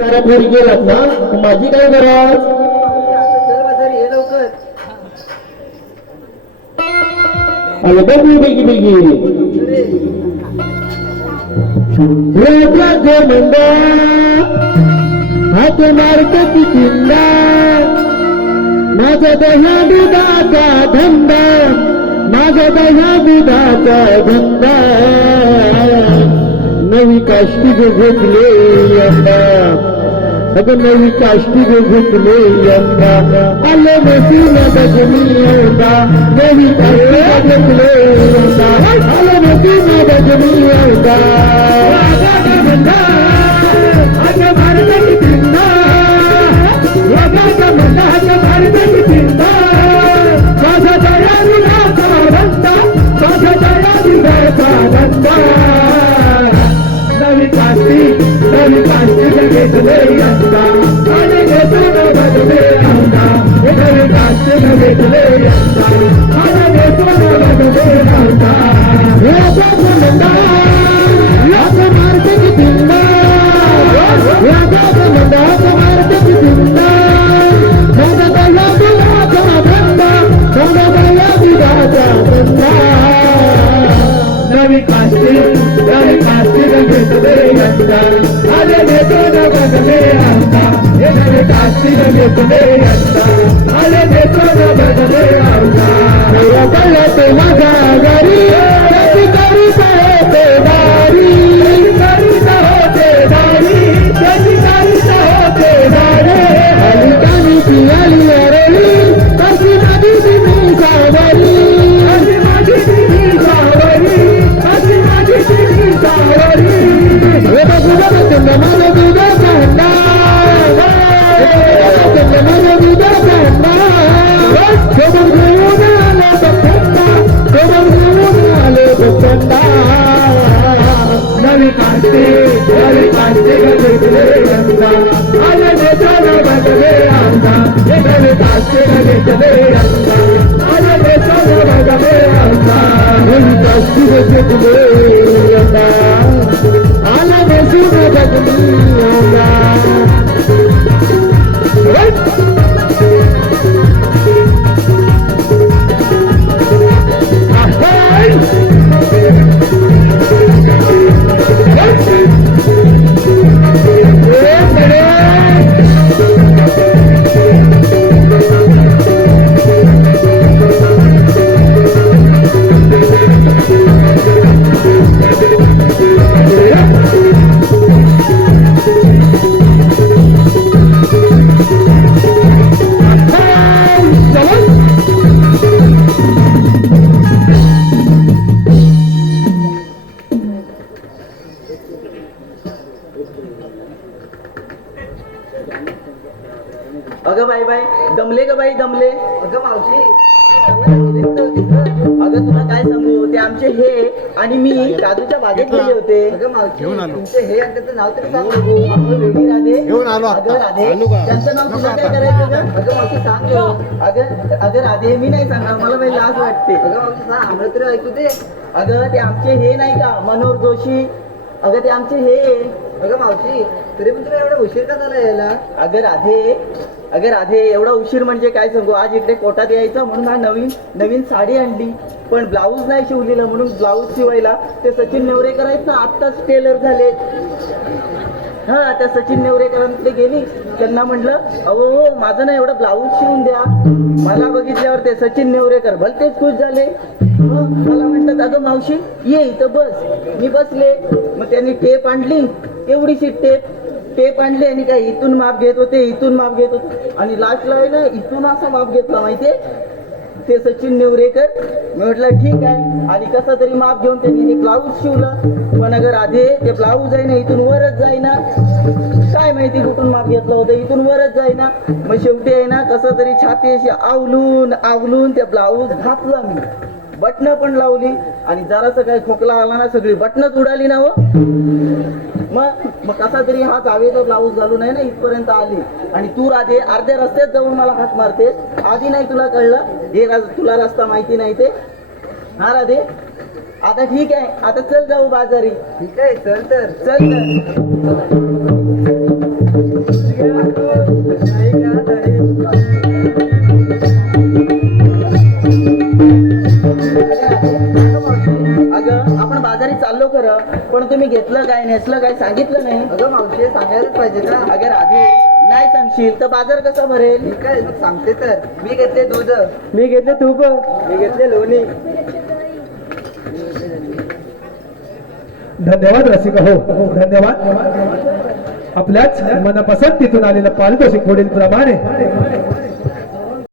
सारा घरी गेलात ना? माझी काय गरज? अरे बघ मी बेगी बेगी. अरे राजा हात मारतो चिंदा माझा दह्या दुधाचा धंदा माझा दह्या दुधाचा धंदा. नवी काष्टी घेतले यंदा. अगं नवी काष्टी घेतले यंदा आले नसीन बजनी यंदा नवी काष्टी घेतले यंदा आले नवी काष्टी नवी काष्टी घेतले यंदा आले घेतो न बदले यंदा हे नवी काष्टी घेतले यंदा आले घेतो न आलो बसंदा नवी काष्टी नवी बाई दमले अगं मावशी अगं तुला काय सांगू ते आमचे हे आणि मी दादूच्या बागेत गेले होते. अगं मावशी तुमचे हे आणि त्याचं नाव तरी सांग बघू अगं वेगळी राधे. अगं? त्यांचं नाव तुला काय करायचं गं? अगं मावशी सांग गं. अगं अगं राधे मी नाही सांगणार. मला बाई लाज वाटते. अगं मावशी सांग. आम्हाला तरी ऐकू दे. अगं ते आमचे हे नाही का? मनोहर जोशी. अगं ते आमचे हे. अगं मावशी तरी पण तुला एवढा उशीर का झाला यायला? अगं राधे अगर राधे एवढा उशीर म्हणजे काय सांगू? आज इकडे कोटात यायचं म्हणून हा नवीन नवीन साडी आणली. पण ब्लाऊज नाही शिवलेला म्हणून ब्लाऊज शिवायला ते सचिन नेवरेकर आहेत ना आत्ताच टेलर झाले. हा त्या सचिन नेवरेकरांकडे गेली. त्यांना म्हटलं अहो हो माझं ना एवढं ब्लाऊज शिवून द्या. मला बघितल्यावर ते सचिन नेवरेकर भलतेच खुश झाले. मला म्हणतात अगं मावशी ये इथं बस. मी बसले. मग त्यांनी टेप आणली. एवढीशी टेप टेप आणले आणि काय इथून माप घेत होते इथून माप घेत होते. आणि लास्टला आहे ना इथून असा माप घेतला माहितीये? ते सचिन नेवरेकर म्हटलं ठीक आहे. आणि कसा तरी माप घेऊन त्यांनी ब्लाऊज शिवलं. पण अगर आधी ते ब्लाऊज आहे ना इथून वरच जाईना. काय माहिती कुठून माप घेतलं होतं इथून वरच जाईना. मग शेवटी आहे ना कसं तरी छाती अशी आवलून आवलून ते ब्लाऊज घातला मी. बटणं पण लावली. आणि जरासं काही खोकला आला ना सगळी बटणंच उडाली ना हो. मग मग कसा तरी हा जावेचा ब्लाऊज घालून आहे ना इथपर्यंत आली. आणि तू राधे अर्ध्या रस्त्यात जाऊन मला हात मारते. आधी नाही तुला कळलं? हे तुला रस्ता माहिती नाही ते? हा राधे? आता ठीक आहे. आता चल जाऊ बाजारी. ठीक आहे चल तर. चल तर. खरं पण तुम्ही घेतलं काय नेसलं काय सांगितलं नाही? अगं मावशी सांगायलाच पाहिजे ना. अगं राधे नाही सांगशील तर बाजार कसा भरेल? काय मग सांगते तर. मी घेतले दूध. मी घेतले तूप. मी घेतले लोणी. धन्यवाद रसिक हो धन्यवाद. आपल्याच मनपसंतीतून आलेलं पारितोषिक पुढील प्रमाणे